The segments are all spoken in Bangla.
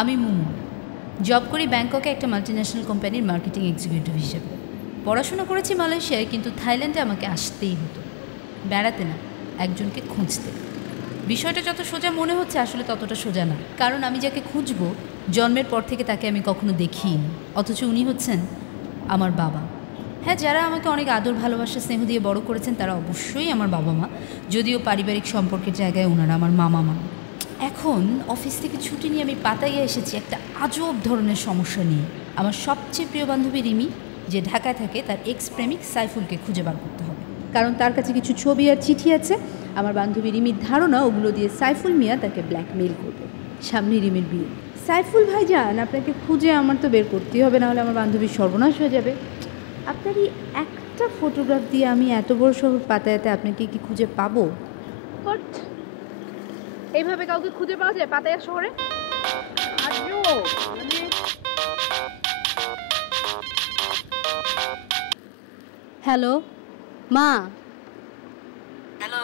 আমি মুমু, জব করি ব্যাংককে একটা মাল্টিন্যাশনাল কোম্পানির মার্কেটিং এক্সিকিউটিভ হিসেবে। পড়াশোনা করেছি মালয়েশিয়ায়, কিন্তু থাইল্যান্ডে আমাকে আসতেই হতো, বেড়াতে না, একজনকে খুঁজতে। বিষয়টা যত সোজা মনে হচ্ছে আসলে ততটা সোজা না, কারণ আমি যাকে খুঁজবো জন্মের পর থেকে তাকে আমি কখনো দেখিনি, অথচ উনি হচ্ছেন আমার বাবা। হ্যাঁ, যারা আমাকে অনেক আদর ভালোবাসা স্নেহ দিয়ে বড় করেছেন তারা অবশ্যই আমার বাবা মা, যদিও পারিবারিক সম্পর্কের জায়গায় ওনারা আমার মামা মা। এখন অফিস থেকে ছুটি নিয়ে আমি পাতাইয়া এসেছি একটা আজব ধরনের সমস্যা নিয়ে। আমার সবচেয়ে প্রিয় বান্ধবী রিমি, যে ঢাকায় থাকে, তার এক্স প্রেমিক সাইফুলকে খুঁজে বার করতে হবে, কারণ তার কাছে কিছু ছবি আর চিঠি আছে। আমার বান্ধবী রিমির ধারণা ওগুলো দিয়ে সাইফুল মিয়া তাকে ব্ল্যাকমেইল করবে। সামনে রিমির বিয়ে। সাইফুল ভাইজান, আপনাকে খুঁজে আমার তো বের করতেই হবে, নাহলে আমার বান্ধবীর সর্বনাশ হয়ে যাবে। আপনার এই একটা ফটোগ্রাফ দিয়ে আমি এত বড় শহর পাতায়াতে আপনাকে কি খুঁজে পাবো? বাট এইভাবে কাউকে খুঁজে পাওয়া যায় পাতায়া শহরে? হ্যালো মা। হ্যালো।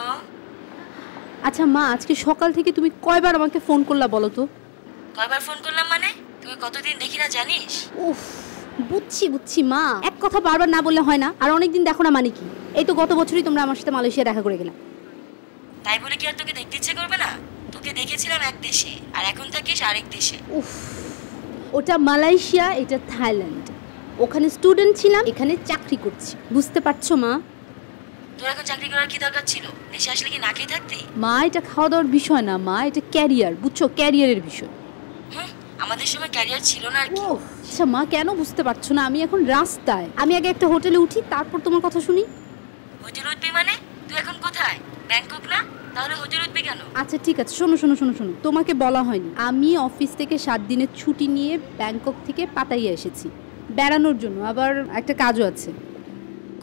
আচ্ছা মা, আজকে সকাল থেকে তুমি কয়বার আমাকে ফোন করলা বলো তো? কয়বার ফোন করলাম মানে? তুমি কতদিন দেখি না জানিস? উফ, বুঝছি মা, এক কথা বারবার না বললে হয় না। আর অনেকদিন দেখো না মানে কি? এই তো গত বছরই তোমরা আমার সাথে মালয়েশিয়া দেখা করে গেলা। তাই বলে কি আর তোকে দেখতে ইচ্ছে করবে না? তোকে দেখেছিলাম এক দেশে, আর এখন থাকিস আরেক দেশে। উফ, ওটা মালয়েশিয়া, এটা থাইল্যান্ড। ওখানে স্টুডেন্ট ছিলাম, এখানে চাকরি করছি, বুঝতে পারছো মা? তোর এখন চাকরি করার কি দরকার ছিল? দেশে আসলে কি না খেয়ে থাকতি? মা, এটা খাওয়া দাওয়ার বিষয় না মা, এটা ক্যারিয়ার, বুঝছো? ক্যারিয়ারের বিষয়। আমাদের সময় ক্যারিয়ার ছিল না আর কি। আচ্ছা মা, কেন বুঝতে পারছো না? আমি এখন রাস্তায়, আমি আগে একটা হোটেলে উঠি, তারপর তোমার কথা শুনি। হোটেল উঠবি মানে? তুই এখন কোথায়? ব্যাংকক না? তাহলে হোটেল উঠবি কেন? আচ্ছা ঠিক আছে, শোনো, তোমাকে বলা হয়নি, আমি অফিস থেকে 7 দিনের ছুটি নিয়ে ব্যাংকক থেকে পাতাইয়া এসেছি বেড়ানোর জন্য, আবার একটা কাজও আছে।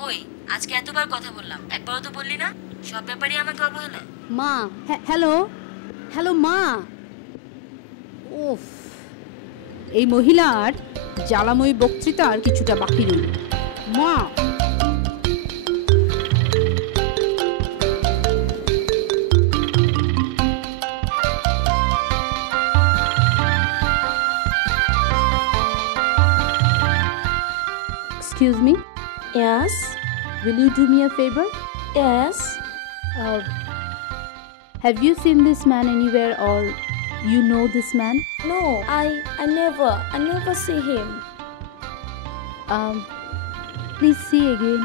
কই, আজকে এতবার কথা বললাম, একবারও তো বললি না। সব ব্যাপারই আমাকে অবহেলা। মা, হ্যালো মা। উফ, এই মহিলার জ্বালাময়ী বক্তৃতা আর কিছুটা বাকি রইল। মা, excuse me. Yes. Will you do me a favor? Yes. Have you seen this man anywhere, or you know this man? No, I never see him. Please see again.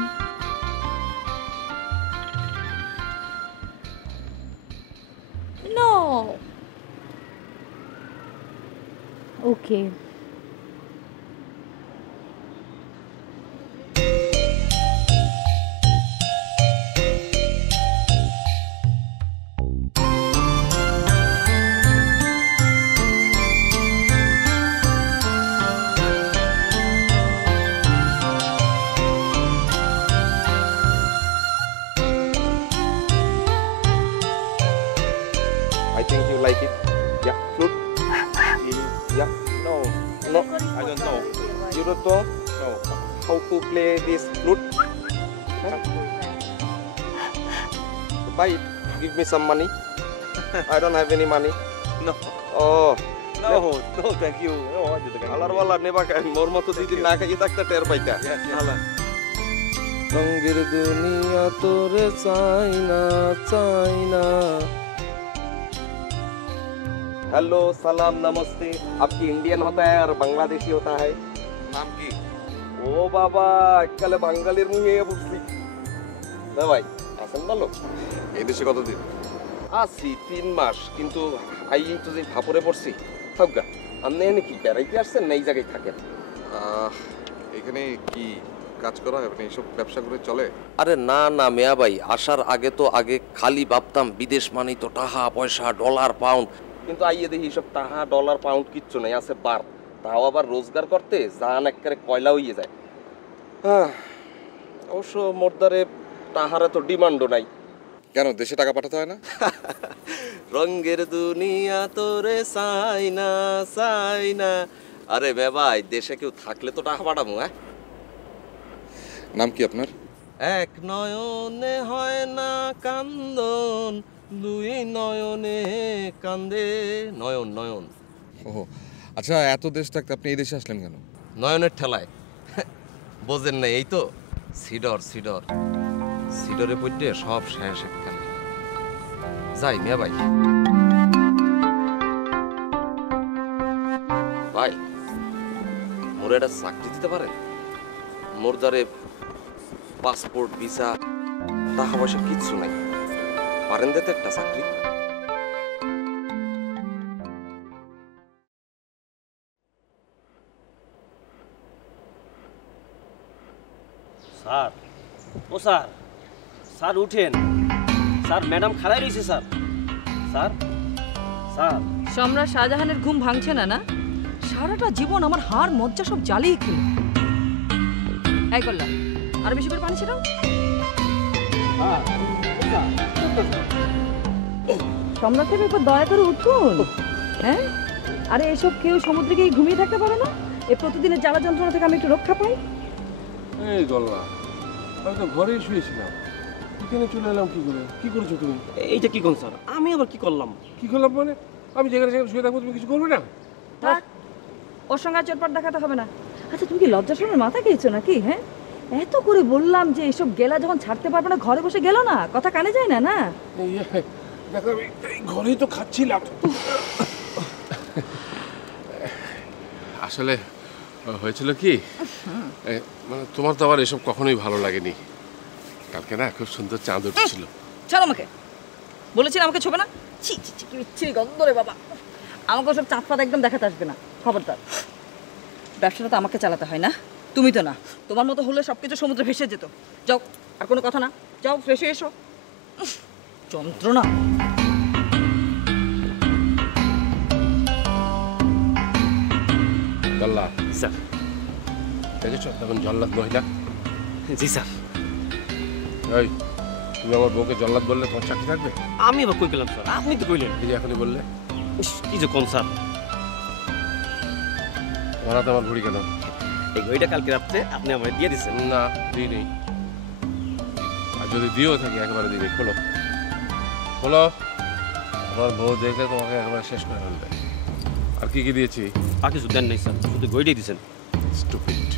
No. Okay. I think you like it. Yeah, flute. Yeah, no, I don't know. You don't know? No. How to play this flute? Buy it. Give me some money. I don't have any money. No. Oh. No, thank you. আলার ওয়ালা নেবা মোর মতো দিদি না খাইয়ে থাকতে টের পাইতা। রঙের দুনিয়া তোরে চাই না। हेलो सलाम नमस्ते। आपकी इंडियन होता है और बांग्लादेशी होता है? नाम की? ओ बाबा এককালে বাঙালির মুখে বুঝছি না ভাই। আসেন ভালো? এই দেশে কতদিন? আছি 3 মাস, কিন্তু আই তো যে ভাপরে পড়ছি। থাকগা আপনি এনে কি বেড়াইতে আসছেন না এই জায়গায় থাকেন? এখানে কি কাজ করা হয়? মানে এইসব ব্যবসা করে চলে? আরে না না মিয়া ভাই, আসার আগে তো খালি ভাবতাম বিদেশ মানেই তো টাকা পয়সা, ডলার পাউন্ড, কিন্তু আইয়ে দেখি সব টাকা ডলার পাউন্ড কিচ্ছু নাই, আছে বার। তাও আবার রোজগার করতে জান একেবারে কয়লা হইয়ে যায়। অবশ্য মোরদারে টাহারে তো ডিমান্ডও নাই। কেন দেশে টাকা পাঠাতে হয় না? রঙের দুনিয়া তোরে চাই না। আরে বে ভাই, দেশে কেউ থাকলে তো টাকা পাঠাবো। নাম কি আপনার? এক নয়নে হয় না কান্দন, দুই নয়নে কান্দে নয়ন। ও আচ্ছা, এত দেশ থাকতে আপনি এই দেশে আসলেন কেন? নয়নের ঠেলায়। বোঝেন না, এই তো সিডর সিডরে পড়তে সব শেষ এখানে। যাই মিয়া ভাই। ভাই, মোর একটা চাকরি দিতে পারেন? মোর দ্বারে পাসপোর্ট, ভিসা, টাকা পয়সা কিচ্ছু নাই। পারেন দিতে একটা চাকরি? স্যার, ও স্যার, স্যার উঠেন স্যার, ম্যাডাম খাড়াই রয়েছে স্যার। Sir, sir. সম্রাট শাহজাহানের ঘুম ভাঙছে না না? সারাটা জীবন আমার হাড় মজ্জা সব জ্বালিয়ে খেল। এই করলাম, আর বেশি করে পানি ছিটাও। সম্রাটের উপর দয়া করে উঠুন। হ্যাঁ, আরে এসব কেউ সমুদ্রে গিয়ে ঘুমিয়ে থাকতে পারে না? এই প্রতিদিনের জ্বালা যন্ত্রণা থেকে আমি একটু রক্ষা পাই। এই গল্লা, আমি তো ঘরেই শুয়েছিলাম, এখানে চলে এলাম কি করে? কি করেছো তুমি? এইটা কি কোন স্যার? আমি আবার কি করলাম? কি করলাম মানে? আমি যেখানে সেখানে শুয়ে থাকবো, তুমি কিছু করবে না? থাক, ওর সঙ্গে আর চটপট দেখাতে হবে না। আচ্ছা, তুমি কি লজ্জা শোনার মাথা খেয়েছো নাকি? হ্যাঁ, এত করে বললাম যে এসব গেলা যখন ছাড়তে পারবে না, ঘরে বসে গেল না, কথা কানে যায় না না? দেখো, আমি এই ঘরেই তো খাচ্ছিলাম। আসলে হয়েছিল কি, মানে তোমার তো আবার এসব কখনোই ভালো লাগেনি। কালকে না খুব সুন্দর চাঁদ উঠছিল। ছাড়ো আমাকে, বলেছি আমাকে ছোবে না। ছি ছি ছি, কি বিচ্ছিরি গন্ধ রে বাবা। আমাকে ওসব চাঁদ ফাঁদ একদম দেখাতে আসবে না, খবরদার। ব্যবসাটা তো আমাকে চালাতে হয় না, তুমি তো না। তোমার মতো হলে সব কিছু সমুদ্রে ভেসে যেত। যাও, আর কোনো কথা না, যাও ফ্রেশ হয়ে এসো। যন্ত্রণা। গল্লা স্যার। দেখেছো তখন জল্লাদ মহিলা? জি স্যার। এই, তুমি আমার বউকে জল্লাদ বললে তোমার চাকরি থাকবে? আমি আবার কই পেলাম স্যার? আপনি তো কইলেন। এই যে এখনই বললে। কি যে কোন স্যার? তোমার হাতে আমার ঘড়ি কেন? এই ঘড়িটা কালকে রাত্রে আপনি আমায় দিয়ে দিচ্ছেন। না, দিই নেই। আর যদি দিয়েও থাকি একেবারে দিই নেই। খোলো খোলো, আমার বউ দেখে তোমাকে একেবারে শেষ করে ফেলবে। আর কি কি দিয়েছি? আর কিছু দেন নাই স্যার, শুধু ঘড়িটাই দিচ্ছেন। স্টুপিড।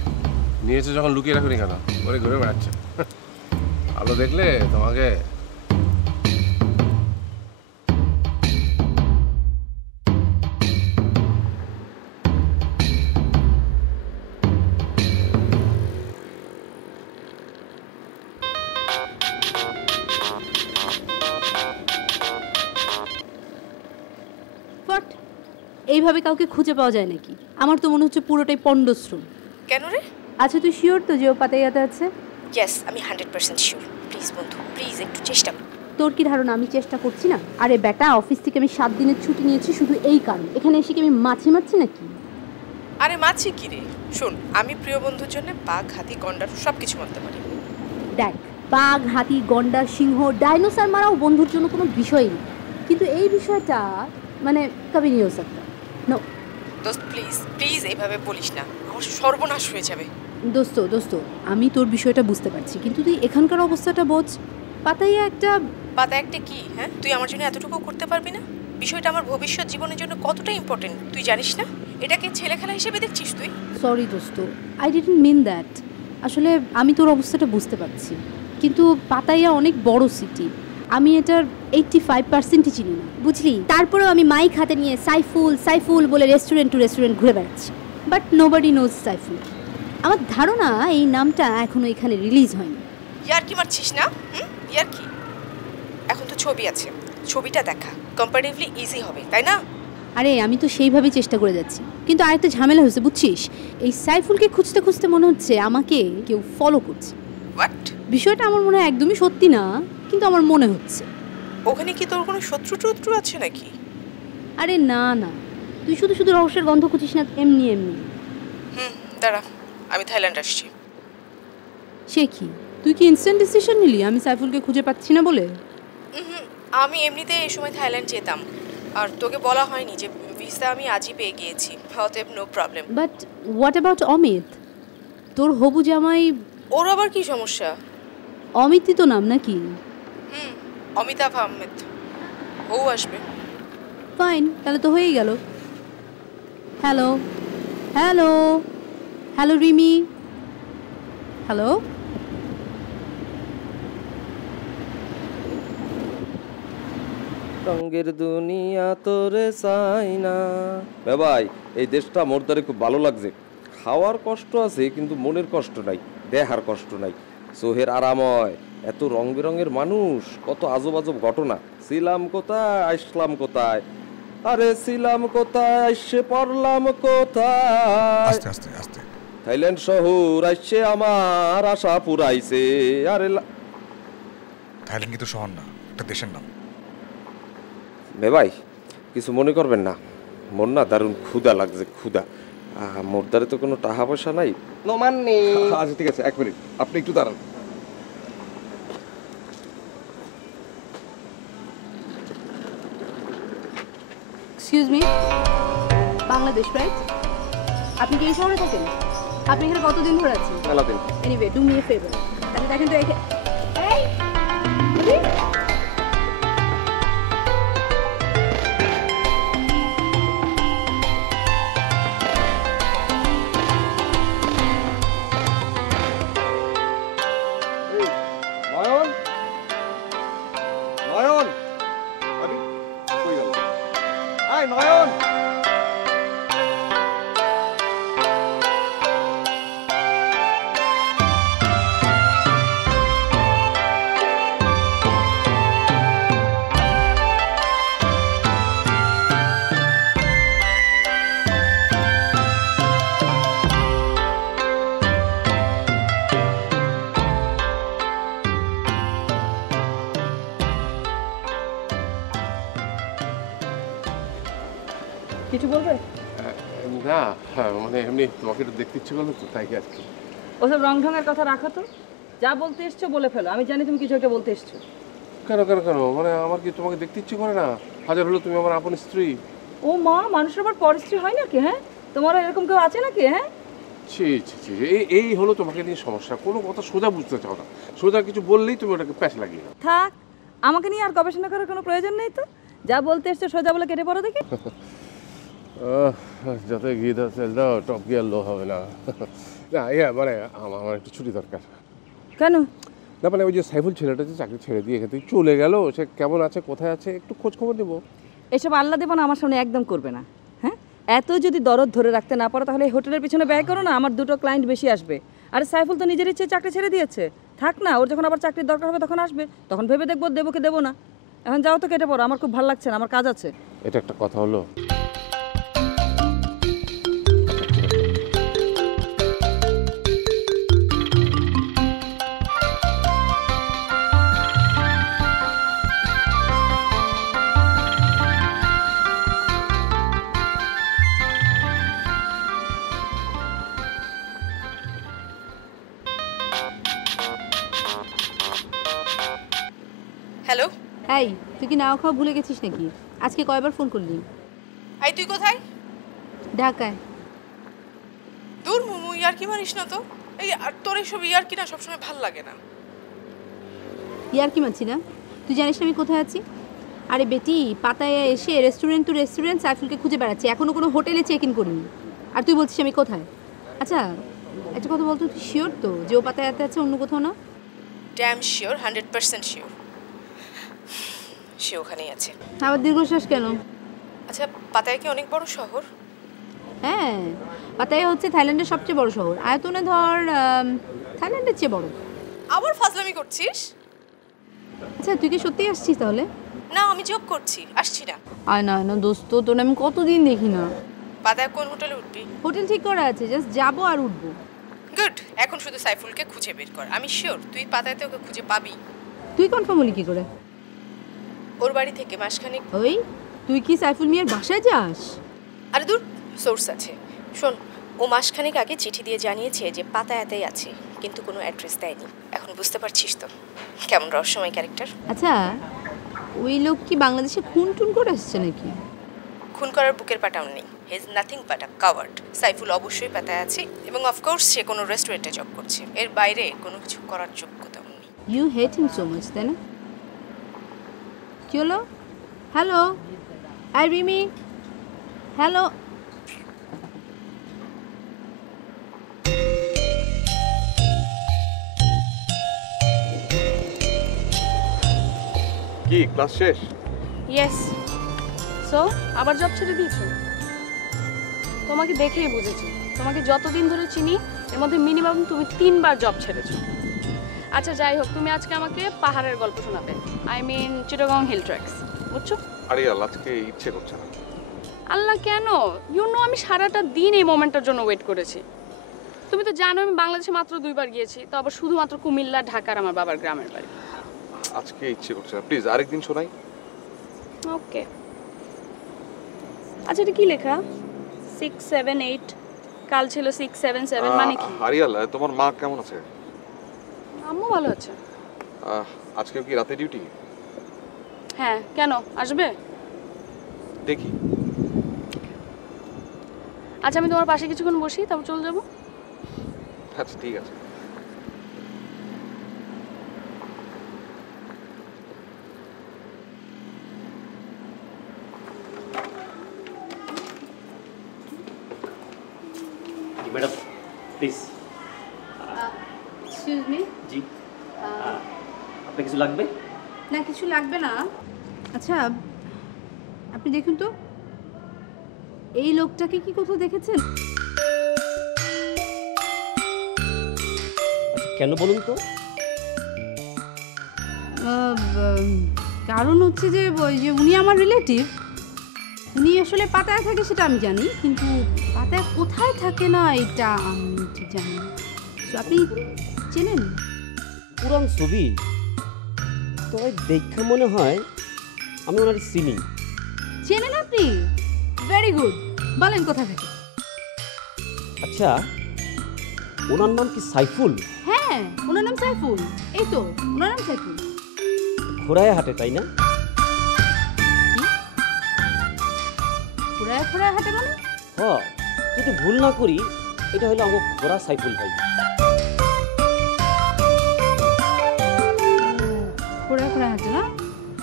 নিয়েছে যখন লুকিয়ে রাখুনি কেন? ঘুরে ঘুরে বেড়াচ্ছে। আলো দেখলে তোমাকে। বাট এইভাবে কাউকে খুঁজে পাওয়া যায় নাকি? আমার তো মনে হচ্ছে পুরোটাই পণ্ডশ্রম। কেন রে? আচ্ছা, তুই শিওর তো যে ও পাতাইয়াতে আছে? ইয়েস, আমি 100% শিওর। প্লিজ বন্ধু, প্লিজ একটু চেষ্টা কর। তোর কি ধারণা আমি চেষ্টা করছি না? আরে বেটা, অফিস থেকে আমি 7 দিনের ছুটি নিয়েছি শুধু এই কারণ। এখানে এসে কি আমি মাছি মারছি নাকি? আরে মাছি কি রে? শোন, আমি প্রিয় বন্ধুর জন্য বাঘ, হাতি, গন্ডার সব কিছু মারতে পারি। দেখ, বাঘ, হাতি, গন্ডার, সিংহ, ডাইনোসর মারাও বন্ধুর জন্য কোনো বিষয়ই নেই, কিন্তু এই বিষয়টা মানে কবি নিয়ে সকতা। নো দোস্ত, প্লিজ প্লিজ এইভাবে বলিস না, আমার সর্বনাশ হয়ে যাবে। দোস্ত, আমি তোর বিষয়টা বুঝতে পারছি, কিন্তু তুই এখানকার অবস্থাটা বোঝ। পাতাইয়া একটা কি? হ্যাঁ, তুই আমার জন্য এতটুকু করতে পারবি না? বিষয়টা আমার ভবিষ্যৎ জীবনের জন্য কতটা ইম্পর্টেন্ট তুই জানিস না? এটাকে ছেলে খেলা হিসেবে দেখছিস তুই? সরি দোস্ত, আই ডিডন্ট মিন দ্যাট। আসলে আমি তোর অবস্থাটা বুঝতে পারছি, কিন্তু পাতাইয়া অনেক বড় সিটি। আমি এটার 85%ই চিনি না, বুঝলি? তারপরেও আমি মাইক হাতে নিয়ে সাইফুল বলে রেস্টুরেন্ট টু রেস্টুরেন্ট ঘুরে বেড়াচ্ছি, বাট নোবডি নোজ সাইফুল। আমার ধারণা এই নামটা এখনো এখানে রিলিজ হয়নি। ইয়ার কি মারছিস না? ইয়ার কি? এখন তো ছবি আছে, ছবিটা দেখা কম্পারেটিভলি ইজি হবে, তাই না? আরে আমি তো সেইভাবেই চেষ্টা করে যাচ্ছি, কিন্তু আরেকটা ঝামেলা হয়েছে বুঝছিস। এই সাইফুলকে খুঁজতে খুঁজতে মনে হচ্ছে আমাকে কেউ ফলো করছে। হোয়াট? বিষয়টা আমার মনে হয় একদমই সত্যি না, কিন্তু আমার মনে হচ্ছে। ওখানে কি তোর কোনো শত্রু আছে নাকি? আরে না, তুই শুধু রহস্যের গন্ধ খুঁজিস না, এমনি। দাঁড়া, আমি থাইল্যান্ড আসছি। সে কি, তুই কি ইনস্ট্যান্ট ডিসিশন নিলি আমি সাইফুলকে খুঁজে পাচ্ছি না বলে? আমি এমনিতে এই সময় থাইল্যান্ড যেতাম, আর তোকে বলা হয়নি যে ভিসা আমি আজই পেয়ে গিয়েছি, অতএব no problem. But what about Amit, তোর হবু জামাই? ওর আবার কি সমস্যা? অমিতই তো নাম নাকি? অমিতাভ আহমেদ, ও আসবে। ফাইন, তাহলে তো হয়েই গেল। Hello hello hello Rimi hello রঙের দুনিয়া তোরে চাই না। ভাই এই দেশটা মোর দ্বারে খুব ভালো লাগছে। খাওয়ার কষ্ট আছে কিন্তু মনের কষ্ট নাই, দেহার কষ্ট নাই। সোহের আরাময়, এত রং বেরঙের মানুষ, কত আজব আজব ঘটনা। ছিলাম কোথায় আসলাম কোথায়, আরে ছিলাম কোথায় আসছে পড়লাম কোথায়। আস্তে আস্তে আস্তে। থাইল্যান্ড শহর আসছে আমার আশা পুরাইছে। আরে থাইল্যান্ড কিন্তু শহর না, একটা দেশের নাম। ভাই কিছু মনে করবেন না, মোর না দারুণ ক্ষুধা লাগছে, ক্ষুধা। মোর দ্বারে তো কোনো টাকা পয়সা নাই। No money. আচ্ছা ঠিক আছে, 1 মিনিট আপনি একটু দাঁড়ান। Excuse me, Bangladesh right? আপনি কি এই শহরে থাকেন? আপনি এখানে কতদিন ধরে আছেন? মেলা দিন। Anyway do me a favour, তাহলে দেখেন তো এই নয়ন, নয়ন, আরে কই গেল? আয় নয়ন। কিছু বলবে? না মানে এমনি তোমাকে একটু দেখতে ইচ্ছে করলো তো, তাই আর কি। ওসব রং ঢঙের কথা রাখো তো, যা বলতে এসছো বলে ফেলো। আমি জানি তুমি কিছু একটা বলতে এসছো। কেন কেন কেন মানে আমার কি তোমাকে দেখতে ইচ্ছে করে না? হাজার হলো তুমি আমার আপন স্ত্রী। ও মা, মানুষের আবার পরস্ত্রী হয় নাকি? হ্যাঁ, তোমার এরকম কেউ আছে নাকি? হ্যাঁ, ছি ছি ছি, এই হলো তোমাকে নিয়ে সমস্যা। কোনো কথা সোজা বুঝতে চাও না, সোজা কিছু বললেই তুমি ওটাকে প্যাচ লাগিয়ে দাও। থাক, আমাকে নিয়ে আর গবেষণা করার কোনো প্রয়োজন নেই তো। যা বলতে এসছো সোজা বলে কেটে পড়ো দেখি। যতই ঘি দাও তেল দাও, টপ গিয়ার লো হবে না। না ইয়া মানে আমার একটু ছুটি দরকার। কেন? না মানে ওই যে সাইফুল ছেলেটা যে চাকরি ছেড়ে দিয়ে এখান থেকে চলে গেল, সে কেমন আছে, কোথায় আছে, একটু খোঁজ খবর দেবো। এসব আল্লাহ দেবো না আমার সামনে একদম করবে না। হ্যাঁ, এত যদি দরদ ধরে রাখতে না পারো তাহলে এই হোটেলের পিছনে ব্যয় করো না, আমার 2টো ক্লায়েন্ট বেশি আসবে। আর সাইফুল তো নিজের ইচ্ছে চাকরি ছেড়ে দিয়েছে, থাক না, ওর যখন আবার চাকরির দরকার হবে তখন আসবে, তখন ভেবে দেখবো দেবো কি দেবো না। এখন যাও তো, কেটে পড়ো, আমার খুব ভালো লাগছে না, আমার কাজ আছে। এটা একটা কথা হলো? হ্যালো, এই তুই কি নাও খাওয়া ভুলে গেছিস নাকি? আজকে কয়বার ফোন করলি? এই তুই কোথায়? ঢাকায়। দূর মুমু, ইয়ার কি মারিস না তো। এই আর তোর এইসব ইয়ার কি না সবসময় ভাল লাগে না। ইয়ার কি মানছি না? তুই জানিস না আমি কোথায় আছি? আরে বেটি, পাতায় এসে রেস্টুরেন্ট টু রেস্টুরেন্ট সাইফুলকে খুঁজে বেড়াচ্ছি, এখনো কোনো হোটেলে চেক ইন করিনি। আর তুই বলছিস আমি কোথায়? আচ্ছা একটা কথা বলতো, তুই শিওর তো যে ও পাতায়াতে আছে, অন্য কোথাও না? ড্যাম শিওর, 100% শিওর সে ওখানেই আছে। আবার দীর্ঘশ্বাস কেন? আচ্ছা, পাতায়া কি অনেক বড় শহর? হ্যাঁ, পাতায়া হচ্ছে থাইল্যান্ডের সবচেয়ে বড় শহর, আয়তনে ধর থাইল্যান্ডের চেয়ে বড়। আবার ফাজলামি করছিস? আচ্ছা তুই কি সত্যিই আসছিস তাহলে? না, আমি জব করছি, আসছি না। আয় না না দোস্ত, তোর আমি কতদিন দেখি না। পাতায়া কোন হোটেলে উঠবি? হোটেল ঠিক করা আছে, জাস্ট যাবো আর উঠবো। গুড, এখন শুধু সাইফুলকে খুঁজে বের কর। আমি শিওর তুই পাতায়াতে ওকে খুঁজে পাবি। তুই কনফার্ম হলি কি করে? ওর বাড়ি থেকে মাসখানেক। ওই তুই কি সাইফুল মিয়ার বাসায় যাস? আরে দূর, সোর্স আছে। শোন, ও মাসখানেক আগে চিঠি দিয়ে জানিয়েছে যে পাতায়াতেই আছে, কিন্তু কোনো অ্যাড্রেস দেয়নি। এখন বুঝতে পারছিস তো কেমন রহস্যময় ক্যারেক্টার। আচ্ছা ওই লোক কি বাংলাদেশে খুন টুন করে আসছে নাকি? খুন করার বুকের পাটাও নেই। He is nothing but a coward. Saiful অবশ্যই পাতায় আছে এবং অফকোর্স সে কোনো রেস্টুরেন্টে জব করছে। এর বাইরে কোনো কিছু করার যোগ্যতাও নেই। You hate him so much, তাই না? কি হলো? Hello, I Rimi, hello. কি ক্লাস শেষ? ইয়েস। সো আবার জব ছেড়ে দিয়েছো? তোমাকে দেখেই বুঝেছি, তোমাকে যতদিন ধরে চিনি এর মধ্যে মিনিমাম তুমি 3 বার জব ছেড়েছো। আচ্ছা যাই হোক, তুমি আজকে আমাকে পাহাড়ের গল্প শোনাবে, I mean Chittagong hill Treks, বুঝছো? আরিয়াল আজকে ইচ্ছে করছে না। আল্লাহ কেন? ইউ নো আমি সারাটা দিন এই মোমেন্টের জন্য ওয়েট করেছি। তুমি তো জানো আমি বাংলাদেশে মাত্র 2 বার গিয়েছি, তো আবার শুধুমাত্র কুমিল্লা, ঢাকার আমার বাবার গ্রামের বাড়ি। আজকে ইচ্ছে করছে না, প্লিজ আরেকদিন শোনাই। ওকে। আচ্ছা এটা কি লেখা? 6 7 8, কাল ছিল 6 7 7, মানে কি? আরিয়াল তোমার মা কেমন আছে? আম্মু ভালো আছে। আজকে কি রাতে ডিউটি? হ্যাঁ, কেন আসবে? দেখি। আচ্ছা আমি তোমার পাশে কিছুক্ষণ বসি, তারপর চলে যাবো। আচ্ছা ঠিক আছে। Madam please. Excuse me. জি, আপনার কিছু লাগবে? না কিছু লাগবে না। আচ্ছা আপনি দেখুন তো এই লোকটাকে কি কোথাও দেখেছেন? কেন বলুন তো? কারণ হচ্ছে যে ওই যে উনি আমার রিলেটিভ, উনি আসলে পাতায় থাকে সেটা আমি জানি, কিন্তু পাতায় কোথায় থাকে না এটা আমি ঠিক জানি না। তো আপনি চেনেন? পুরান ছবি তো দেখে মনে হয় আমি ওনার চিনি। চেনেন আপনি? ভেরি গুড, বলেন কোথা থেকে? আচ্ছা ওনার নাম কি সাইফুল? হ্যাঁ ওনার নাম সাইফুল, এই তো ওনার নাম সাইফুল। ঘোড়ায় হাঁটে তাই না? ঘোড়ায় ঘোড়ায় হাঁটে মানে? হ্যাঁ, যদি ভুল না করি এটা হলো আমার ঘোড়া সাইফুল ভাই। ঘোড়ায় ঘোড়ায় হাঁটে না?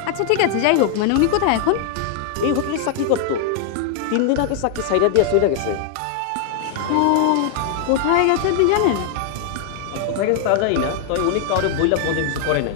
আচ্ছা ঠিক আছে, যাই হোক, মানে উনি কোথায় এখন? এই হোটেলে চাকরি করতো, 3 দিন আগে চাকরি সাইডা দিয়ে চলে গেছে। তো কোথায় গেছে আপনি জানেন? কোথায় গেছে তা জানি না, তবে উনি কাউরে বইলা কোনো কিছু করে নাই।